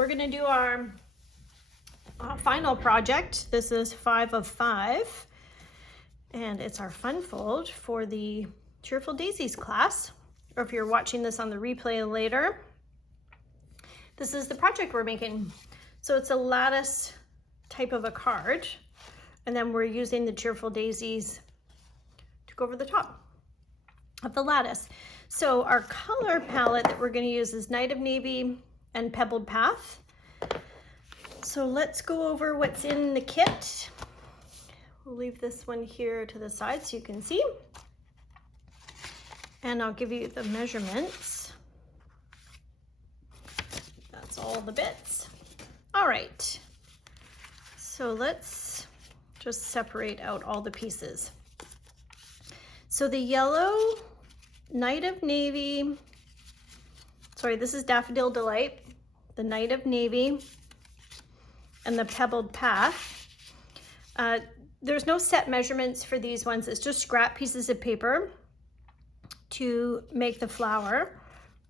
we're gonna do our final project. This is 5 of 5, and it's our fun fold for the Cheerful Daisies class, or if you're watching this on the replay later, this is the project we're making. So it's a lattice type of a card, and then we're using the Cheerful Daisies to go over the top of the lattice. So our color palette that we're going to use is Night of Navy and Pebbled Path. So let's go over what's in the kit. We'll leave this one here to the side so you can see. And I'll give you the measurements. That's all the bits. All right. So let's just separate out all the pieces. So the yellow Night of Navy, sorry, this is Daffodil Delight, the Night of Navy, and the Pebbled Path. There's no set measurements for these ones. It's just scrap pieces of paper to make the flower.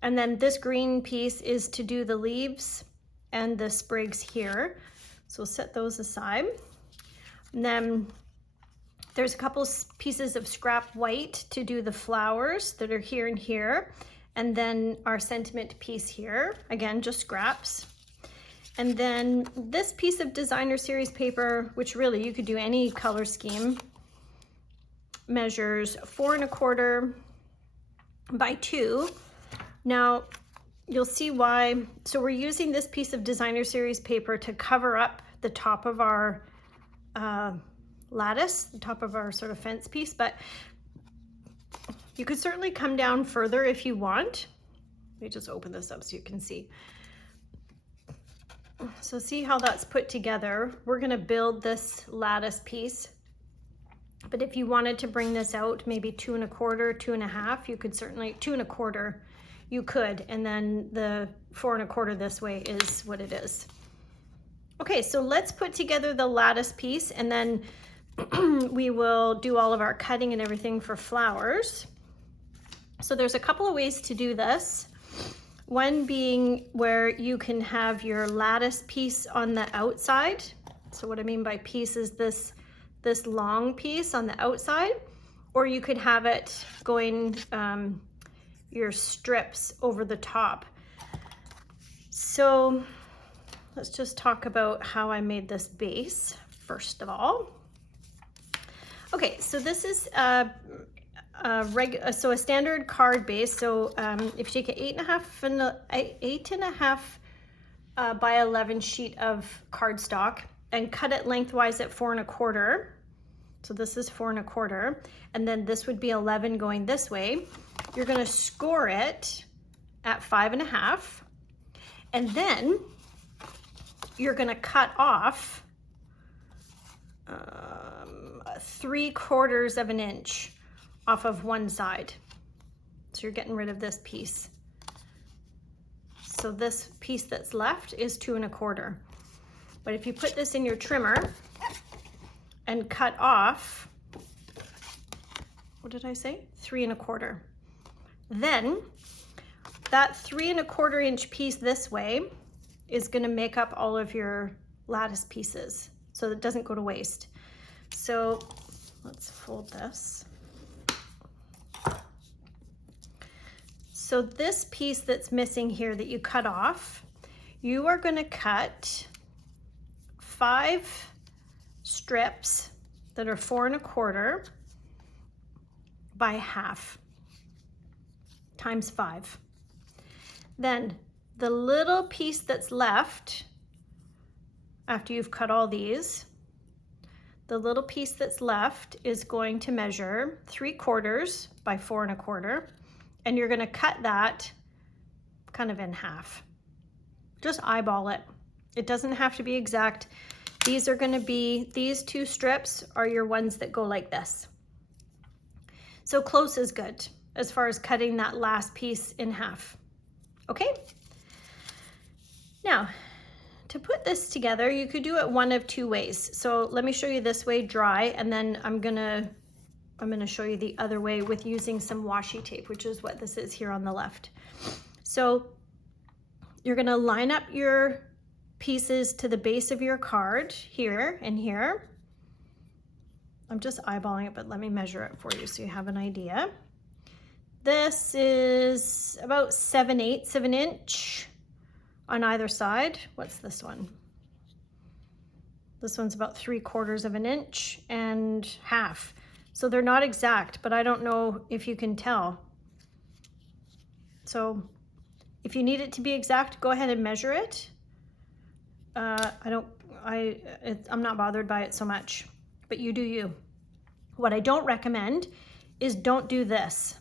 And then this green piece is to do the leaves and the sprigs here. So we'll set those aside. And then there's a couple pieces of scrap white to do the flowers that are here and here. And then our sentiment piece here, again, just scraps. And then this piece of designer series paper, which really you could do any color scheme, measures 4 1/4 by 2. Now you'll see why. So we're using this piece of designer series paper to cover up the top of our lattice, the top of our sort of fence piece, but you could certainly come down further if you want. Let me just open this up so you can see. So see how that's put together. We're going to build this lattice piece, but if you wanted to bring this out maybe 2 1/4, 2 1/2, you could certainly 2 1/4 you could, and then the 4 1/4 this way is what it is. Okay, so let's put together the lattice piece, and then we will do all of our cutting and everything for flowers. So there's a couple of ways to do this. One being where you can have your lattice piece on the outside. So what I mean by piece is this long piece on the outside, or you could have it going your strips over the top. So let's just talk about how I made this base first of all. Okay, so this is a standard card base. So if you take an 8.5 by 11 sheet of cardstock and cut it lengthwise at 4 1/4. So this is 4 1/4, and then this would be 11 going this way. You're going to score it at 5 1/2, and then you're going to cut off 3/4 of an inch off of one side. So you're getting rid of this piece. So this piece that's left is 2 1/4. But if you put this in your trimmer and cut off, what did I say? 3 1/4. Then that 3 1/4 inch piece this way is going to make up all of your lattice pieces, so that it doesn't go to waste. So let's fold this. So this piece that's missing here that you cut off, you are going to cut 5 strips that are 4 1/4 by 1/2 times 5. Then the little piece that's left after you've cut all these, the little piece that's left is going to measure 3/4 by 4 1/4, and you're going to cut that kind of in half. Just eyeball it. It doesn't have to be exact. These are going to be, these 2 strips are your ones that go like this. So close is good as far as cutting that last piece in half. Okay? Now, to put this together, you could do it one of 2 ways. So let me show you this way dry, and then I'm gonna show you the other way with using some washi tape, which is what this is here on the left. So you're gonna line up your pieces to the base of your card here and here. I'm just eyeballing it, but let me measure it for you so you have an idea. This is about 7/8 of an inch on either side. What's this one? This one's about 3/4 of an inch and half. So they're not exact, but I don't know if you can tell. So if you need it to be exact, go ahead and measure it. I'm not bothered by it so much, but you do you. What I don't recommend is don't do this.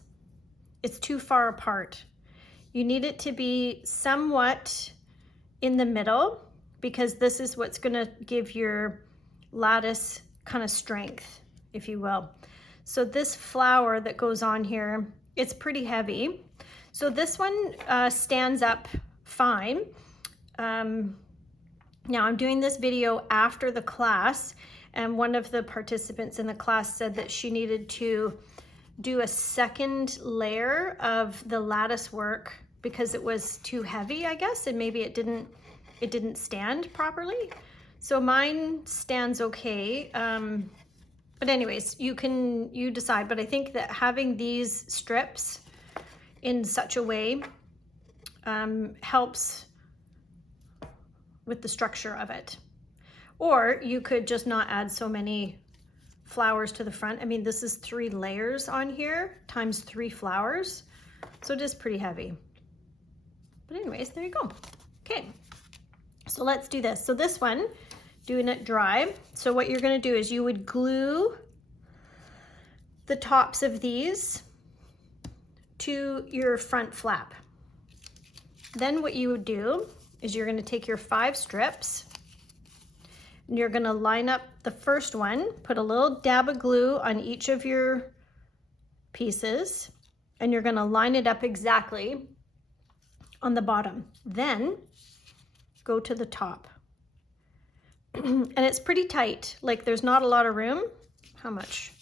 It's too far apart. You need it to be somewhat in the middle, because this is what's gonna give your lattice kind of strength, if you will. So this flower that goes on here, it's pretty heavy. So this one stands up fine. Now I'm doing this video after the class, and one of the participants in the class said that she needed to do a second layer of the lattice work because it was too heavy, I guess, and maybe it didn't stand properly. So mine stands okay. But anyways, you decide. But I think that having these strips in such a way helps with the structure of it. Or you could just not add so many flowers to the front. I mean, this is 3 layers on here times 3 flowers. So it is pretty heavy. But anyways, there you go. Okay, so let's do this. So this one, doing it dry. So what you're gonna do is you would glue the tops of these to your front flap. Then what you would do is you're gonna take your 5 strips and you're gonna line up the first one, put a little dab of glue on each of your pieces, and you're gonna line it up exactly on the bottom. Then go to the top. And it's pretty tight, like there's not a lot of room. How much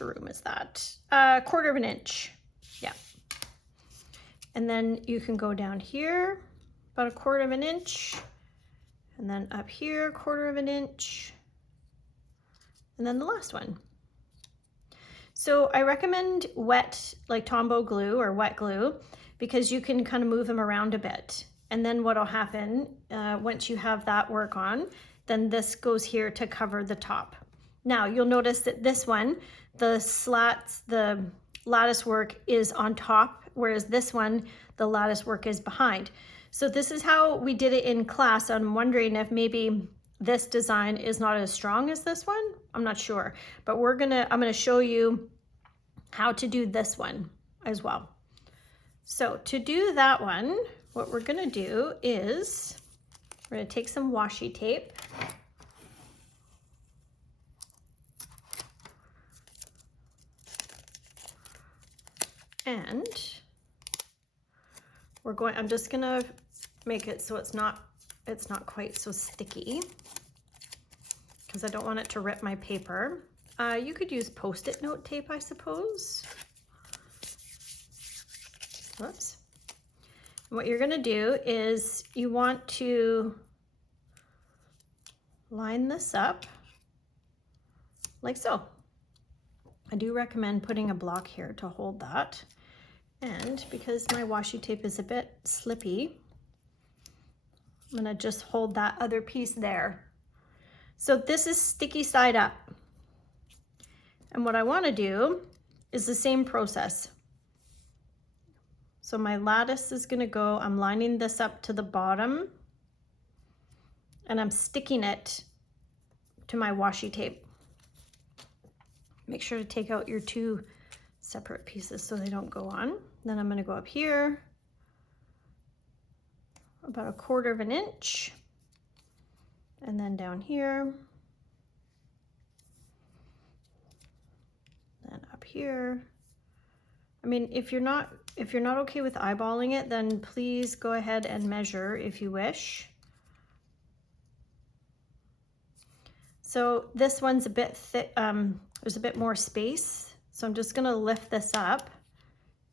room is that? 1/4 of an inch, yeah. And then you can go down here, about 1/4 of an inch, and then up here, 1/4 of an inch, and then the last one. So I recommend wet, like Tombow glue or wet glue, because you can kind of move them around a bit. And then what'll happen, once you have that work on, then this goes here to cover the top. Now you'll notice that this one, the slats, the lattice work is on top, whereas this one, the lattice work is behind. So this is how we did it in class. I'm wondering if maybe this design is not as strong as this one. I'm not sure, but I'm gonna show you how to do this one as well. So to do that one, what we're gonna do is we're gonna take some washi tape. And I'm just gonna make it so it's not quite so sticky, because I don't want it to rip my paper. You could use Post-it note tape, I suppose. Whoops. And what you're gonna do is you want to line this up like so. I do recommend putting a block here to hold that. And because my washi tape is a bit slippy, I'm gonna just hold that other piece there. So this is sticky side up. And what I wanna do is the same process. So my lattice is gonna go, I'm lining this up to the bottom and I'm sticking it to my washi tape. Make sure to take out your 2 separate pieces so they don't go on. Then I'm gonna go up here, about 1/4 of an inch, and then down here, then up here. I mean, if you're not okay with eyeballing it, then please go ahead and measure if you wish. So this one's a bit thick, there's a bit more space. So I'm just gonna lift this up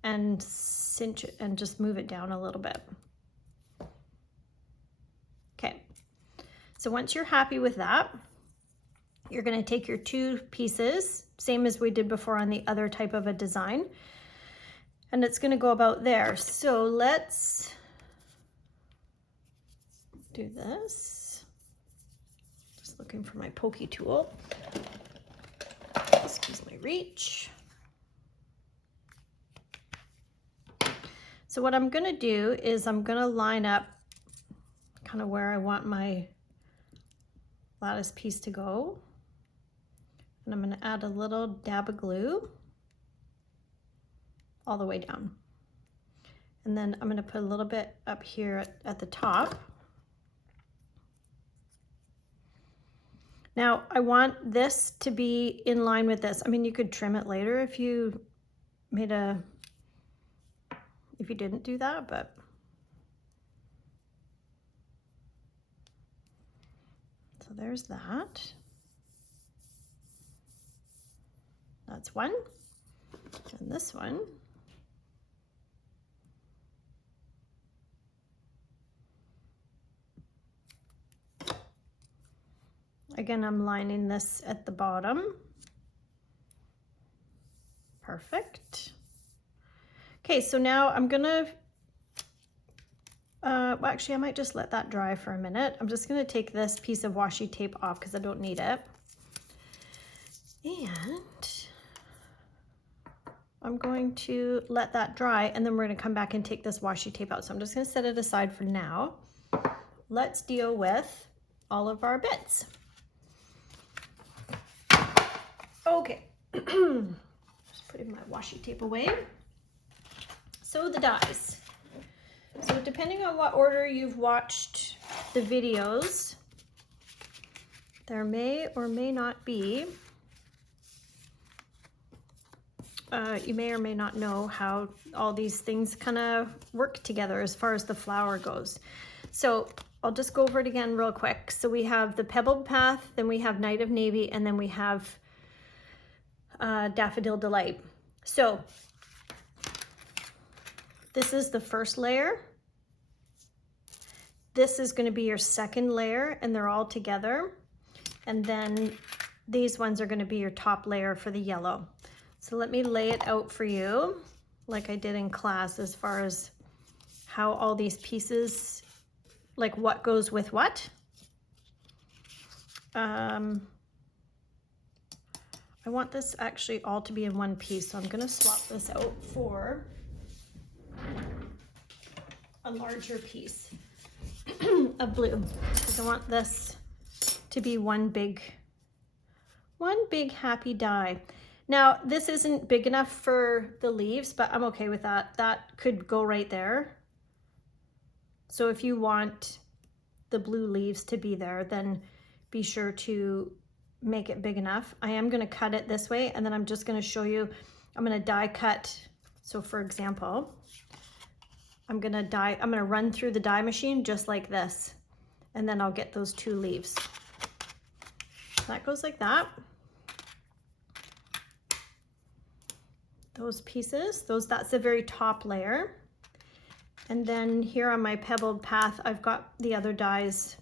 and cinch it and just move it down a little bit. Okay, So once you're happy with that, you're going to take your 2 pieces, same as we did before on the other type of a design, and it's going to go about there. So let's do this. Just looking for my pokey tool. Excuse my reach. So what I'm going to do is I'm going to line up kind of where I want my lattice piece to go. And I'm going to add a little dab of glue all the way down. And then I'm going to put a little bit up here at the top. Now I want this to be in line with this. I mean, you could trim it later if you didn't do that, but so there's that. That's one. And this one. Again, I'm lining this at the bottom. Perfect. Okay, so now I'm gonna, well, actually I might just let that dry for a minute. I'm just gonna take this piece of washi tape off because I don't need it. And I'm going to let that dry, and then we're gonna come back and take this washi tape out. So I'm just gonna set it aside for now. Let's deal with all of our bits. Okay, just putting my washi tape away. So the dies. So depending on what order you've watched the videos, there may or may not be, you may or may not know how all these things kind of work together as far as the flower goes. So I'll just go over it again real quick. So we have the pebbled path, then we have Night of Navy, and then we have Daffodil Delight. So this is the first layer. This is going to be your second layer, and they're all together. And then these ones are going to be your top layer for the yellow. So let me lay it out for you like I did in class as far as how all these pieces, like what goes with what. I want this actually all to be in one piece, so I'm going to swap this out for a larger piece of blue, because I want this to be one big happy die. Now this isn't big enough for the leaves, but I'm okay with that. That could go right there. So if you want the blue leaves to be there, then be sure to make it big enough. I am going to cut it this way, and then I'm just going to show you, I'm going to die cut. So for example, I'm going to run through the die machine just like this, and then I'll get those 2 leaves. That goes like that. Those pieces, that's the very top layer. And then here on my pebbled path, I've got the other dies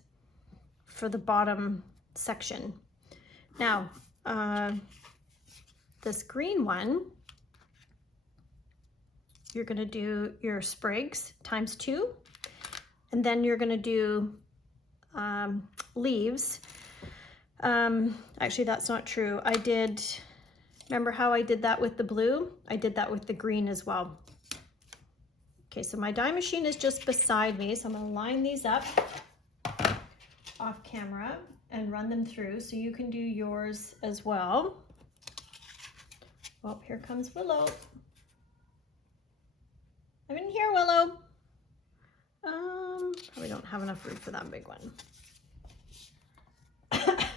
for the bottom section. Now, this green one, you're going to do your sprigs times 2, and then you're going to do leaves. Actually, that's not true. Remember how I did that with the blue? I did that with the green as well. Okay, so my die machine is just beside me, so I'm going to line these up off camera and run them through so you can do yours as well. Well, here comes Willow. I'm in here, Willow. Probably don't have enough room for that big one.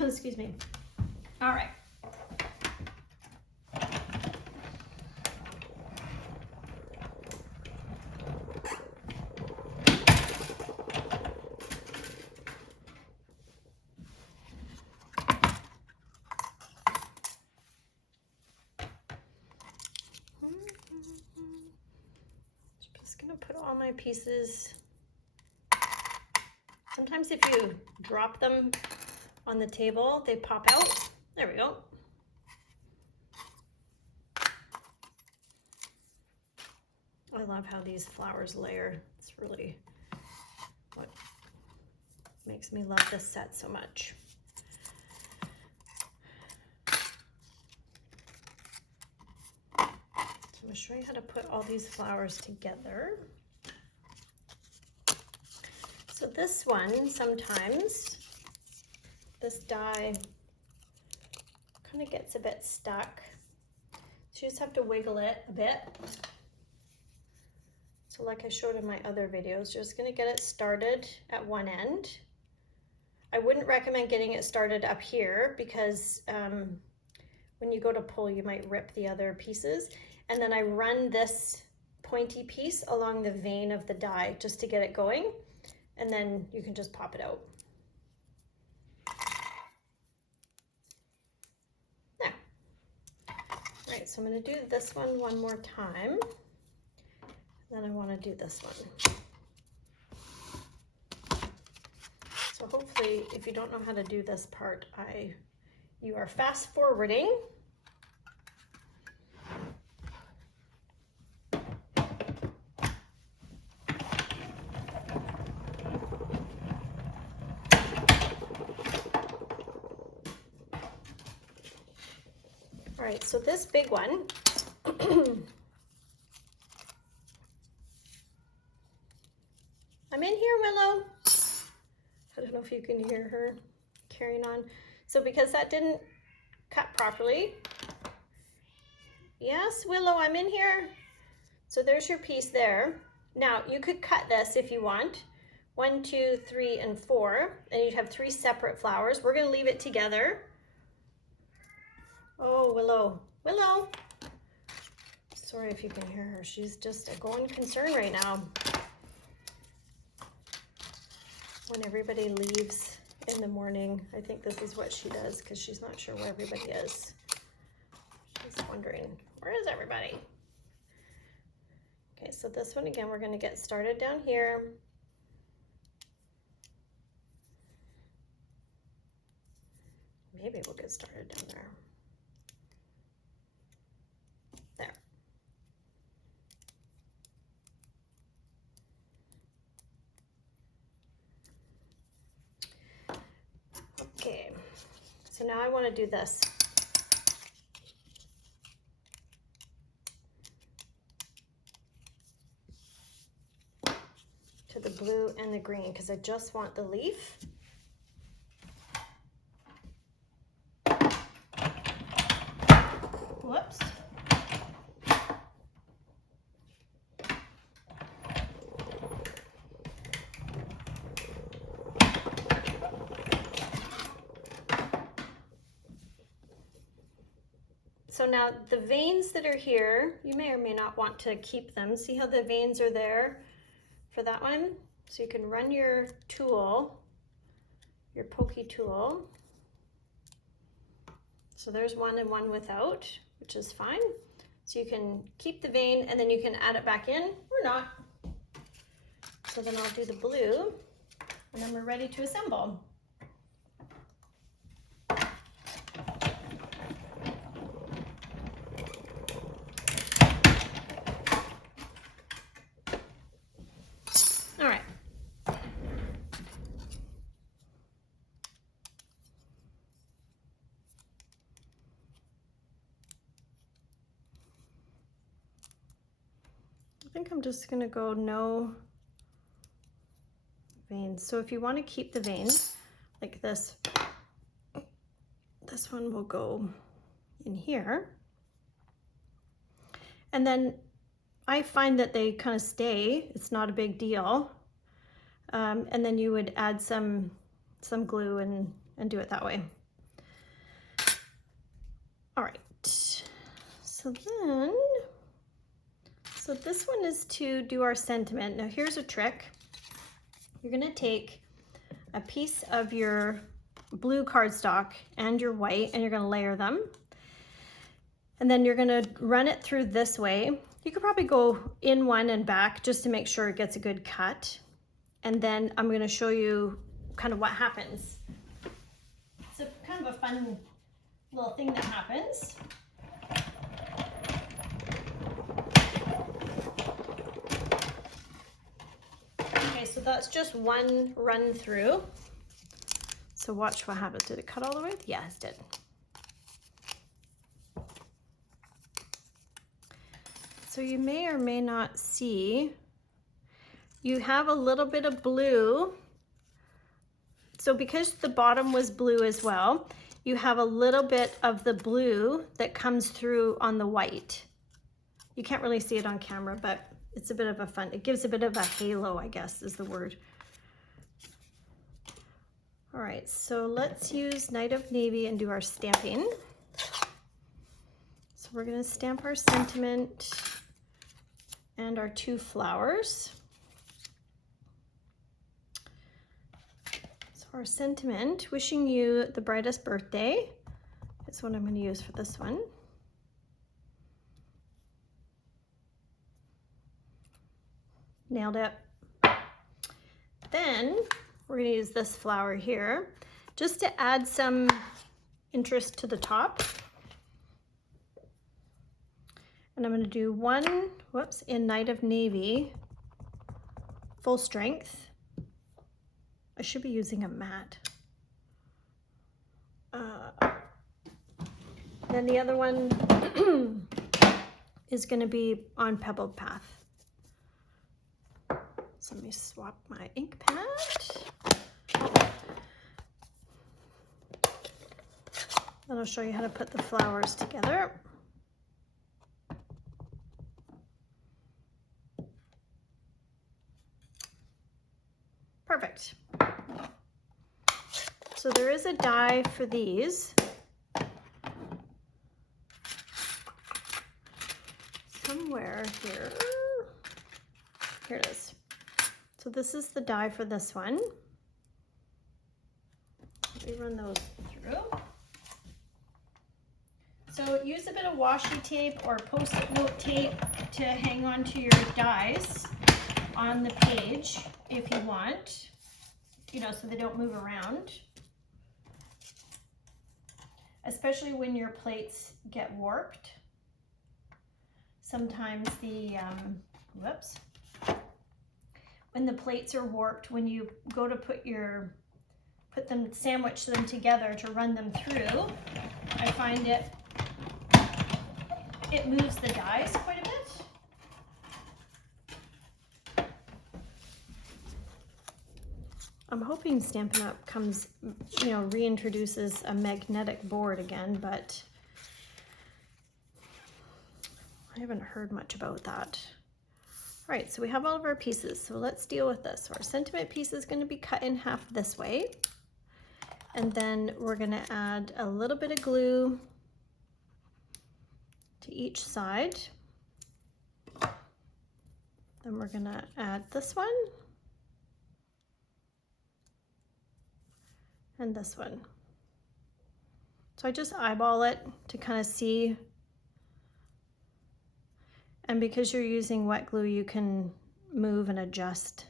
Excuse me. All right. Just gonna put all my pieces Sometimes if you drop them on the table, they pop out. There we go. I love how these flowers layer. It's really what makes me love this set so much. So I'm going to show you how to put all these flowers together. So this one, sometimes this die kind of gets a bit stuck. So you just have to wiggle it a bit. So like I showed in my other videos, you're just going to get it started at one end. I wouldn't recommend getting it started up here because when you go to pull, you might rip the other pieces. And then I run this pointy piece along the vein of the die just to get it going. And then you can just pop it out. There. All right, so I'm going to do this one more time. Then I want to do this one. So hopefully, if you don't know how to do this part, you are fast forwarding. All right, so this big one, I'm in here, Willow. I don't know if you can hear her carrying on. So because that didn't cut properly, yes, Willow, I'm in here. So there's your piece there. Now you could cut this if you want. 1, 2, 3, and 4, and you'd have 3 separate flowers. We're gonna leave it together. Oh, Willow, Willow. Sorry if you can hear her. She's just a going concern right now. When everybody leaves in the morning, I think this is what she does because she's not sure where everybody is. She's wondering, where is everybody? Okay, so this one again, we're going to get started down here. Maybe we'll get started down there. There. Okay, so now I want to do this. To the blue and the green because I just want the leaf. Whoops. So now the veins that are here, you may or may not want to keep them. See how the veins are there for that one? So you can run your tool, your pokey tool. So there's one and one without, which is fine. So you can keep the vein and then you can add it back in or not. So then I'll do the blue and then we're ready to assemble. All right. I think I'm just gonna go no veins. So if you want to keep the veins like this, this one will go in here. And then I find that they kind of stay. It's not a big deal. And then you would add some glue and do it that way. All right. So this one is to do our sentiment. Now here's a trick. You're gonna take a piece of your blue cardstock and your white and you're gonna layer them. And then you're gonna run it through this way. You could probably go in one and back just to make sure it gets a good cut. And then I'm gonna show you kind of what happens. It's a kind of a fun little thing that happens. Okay, so that's just one run through. So watch what happens. Did it cut all the way? Yes, it did. So you may or may not see, you have a little bit of blue. So because the bottom was blue as well, you have a little bit of the blue that comes through on the white. You can't really see it on camera, but it's a bit of a fun, it gives a bit of a halo, I guess is the word. All right, so let's use Night of Navy and do our stamping. So we're gonna stamp our sentiment and our two flowers. So our sentiment, wishing you the brightest birthday, is what I'm going to use for this one. Nailed it. Then we're going to use this flower here just to add some interest to the top. And I'm going to do one, whoops, in Night of Navy, full strength. I should be using a matte. Then the other one is going to be on Pebbled Path. So let me swap my ink pad. Then I'll show you how to put the flowers together. Perfect. So there is a die for these. Somewhere here. Here it is. So this is the die for this one. Let me run those through. So use a bit of washi tape or post-it note tape to hang on to your dies on the page if you want, you know, so they don't move around. Especially when your plates get warped. Sometimes the, when the plates are warped, when you go to sandwich them together to run them through, I find it moves the dies quite a bit. I'm hoping Stampin' Up! Comes, you know, reintroduces a magnetic board again, but I haven't heard much about that. All right, so we have all of our pieces, so let's deal with this. So our sentiment piece is going to be cut in half this way, and then we're going to add a little bit of glue to each side. Then we're going to add this one and this one. So I just eyeball it to kind of see. And because you're using wet glue, you can move and adjust.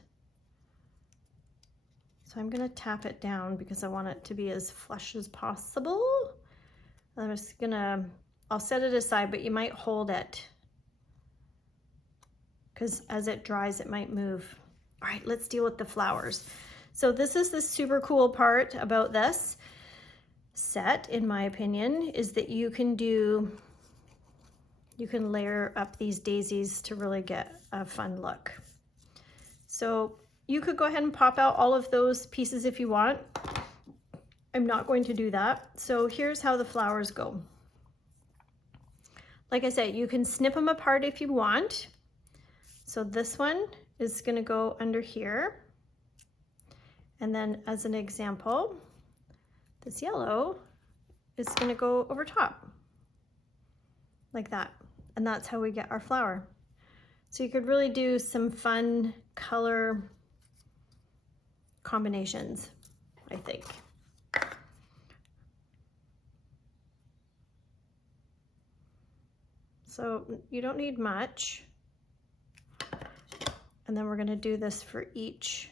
So I'm gonna tap it down because I want it to be as flush as possible. I'm just gonna, I'll set it aside, but you might hold it because as it dries, it might move. All right, let's deal with the flowers. So this is the super cool part about this set, in my opinion, is that you can layer up these daisies to really get a fun look. So you could go ahead and pop out all of those pieces if you want. I'm not going to do that. So here's how the flowers go. Like I said, you can snip them apart if you want. So this one is going to go under here. And then as an example, this yellow is going to go over top like that. And that's how we get our flower. So you could really do some fun color combinations, I think. So you don't need much. And then we're going to do this for each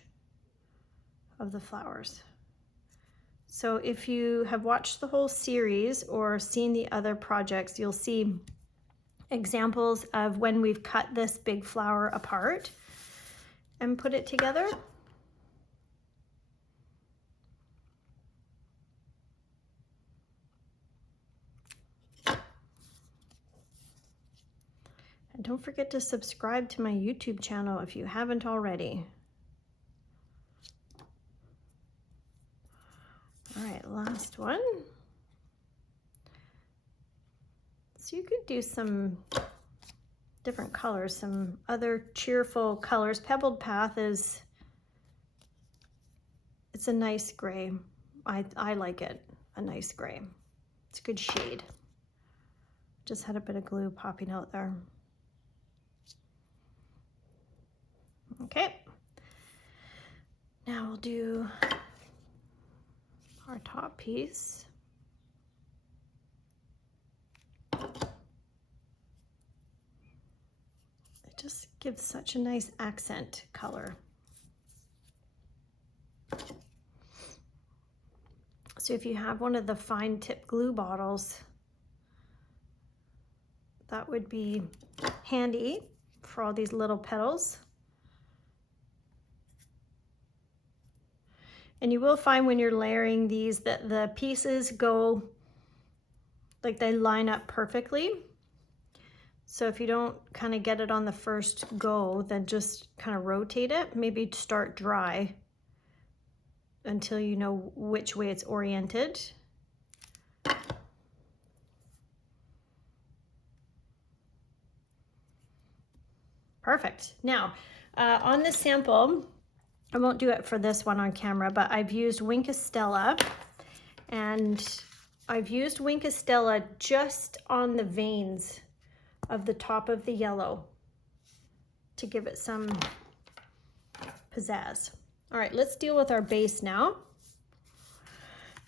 of the flowers. So if you have watched the whole series or seen the other projects, you'll see examples of when we've cut this big flower apart and put it together. And don't forget to subscribe to my YouTube channel if you haven't already. All right, last one. So you could do some different colors, some other cheerful colors. Pebbled Path it's a nice gray. I like it, a nice gray. It's a good shade. Just had a bit of glue popping out there. Okay, now we'll do our top piece. It just gives such a nice accent color. So if you have one of the fine tip glue bottles, that would be handy for all these little petals. And you will find when you're layering these that the pieces go, like they line up perfectly. So if you don't kind of get it on the first go, then just kind of rotate it. Maybe start dry until you know which way it's oriented. Perfect. Now, on this sample, I won't do it for this one on camera, but I've used Wink Estella, and I've used Wink Estella just on the veins of the top of the yellow to give it some pizzazz. All right, let's deal with our base now.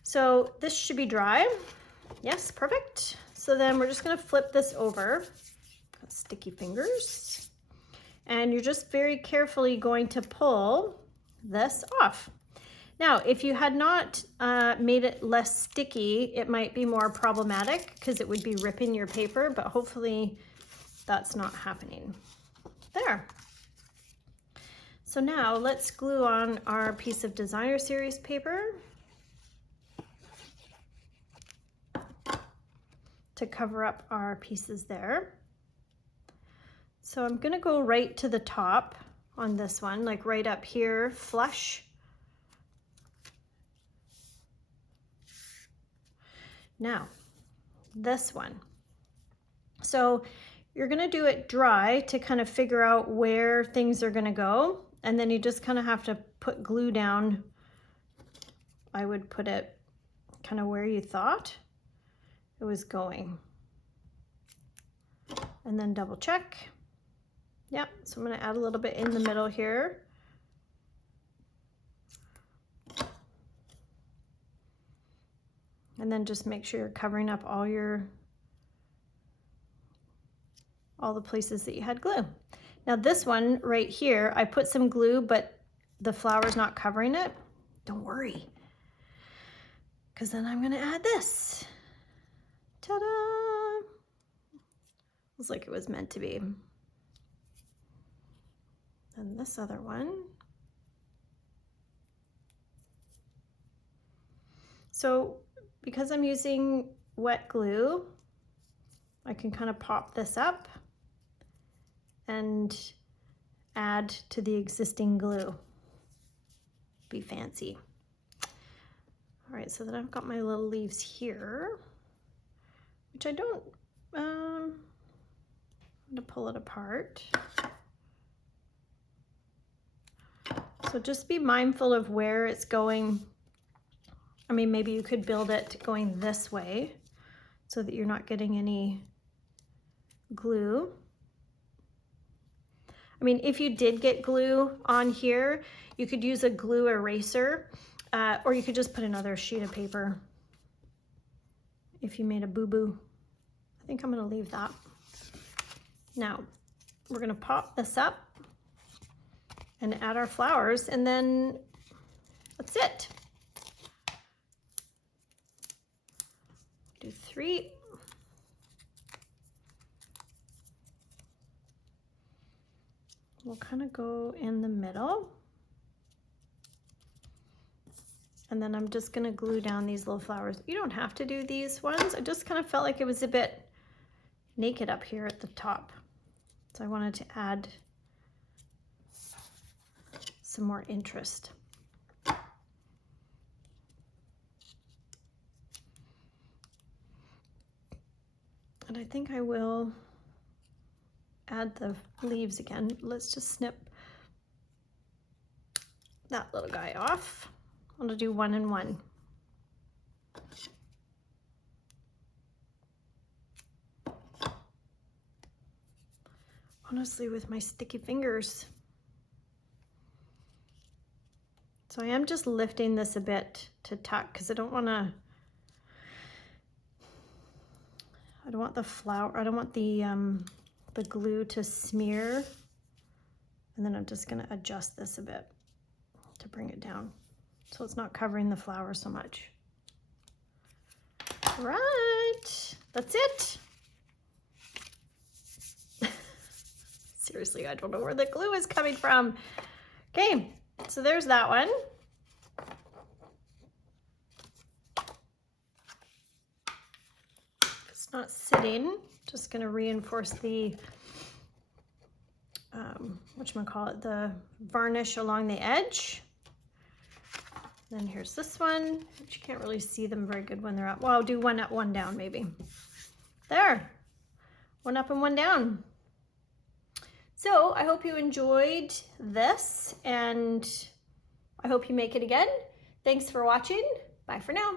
So this should be dry. Yes, perfect. So then we're just gonna flip this over. Got sticky fingers. And you're just very carefully going to pull this off. Now, if you had not made it less sticky, it might be more problematic because it would be ripping your paper, but hopefully that's not happening. There. So now let's glue on our piece of designer series paper to cover up our pieces there. So I'm gonna go right to the top on this one, like right up here, flush. Now, this one. So you're gonna do it dry to kind of figure out where things are gonna go, and then you just kind of have to put glue down. I would put it kind of where you thought it was going. And then double check. Yep, so I'm gonna add a little bit in the middle here. And then just make sure you're covering up all the places that you had glue. Now this one right here, I put some glue, but the flower's not covering it. Don't worry, because then I'm gonna add this. Ta-da! Looks like it was meant to be. And this other one. So because I'm using wet glue, I can kind of pop this up and add to the existing glue. Be fancy. All right, so then I've got my little leaves here, which I don't, I'm gonna pull it apart. So just be mindful of where it's going. I mean, maybe you could build it going this way so that you're not getting any glue. I mean, if you did get glue on here, you could use a glue eraser, or you could just put another sheet of paper if you made a boo-boo. I think I'm gonna leave that. Now, we're gonna pop this up and add our flowers, and then That's it. Do 3. We'll kind of go in the middle. And then I'm just gonna glue down these little flowers. You don't have to do these ones. I just kind of felt like it was a bit naked up here at the top. So I wanted to add some more interest. And I think I will add the leaves again. Let's just snip that little guy off. I'm gonna do 1 and 1. Honestly, with my sticky fingers. So I am just lifting this a bit to tuck because I don't want the flower, I don't want the glue to smear. And then I'm just gonna adjust this a bit to bring it down so it's not covering the flower so much. Right, that's it. Seriously, I don't know where the glue is coming from. Okay, so there's that one. It's not sitting, just gonna reinforce the, whatchamacallit, the varnish along the edge. Then here's this one, but you can't really see them very good when they're up. Well, I'll do 1 up, 1 down maybe. There, 1 up and 1 down. So I hope you enjoyed this and I hope you make it again. Thanks for watching. Bye for now.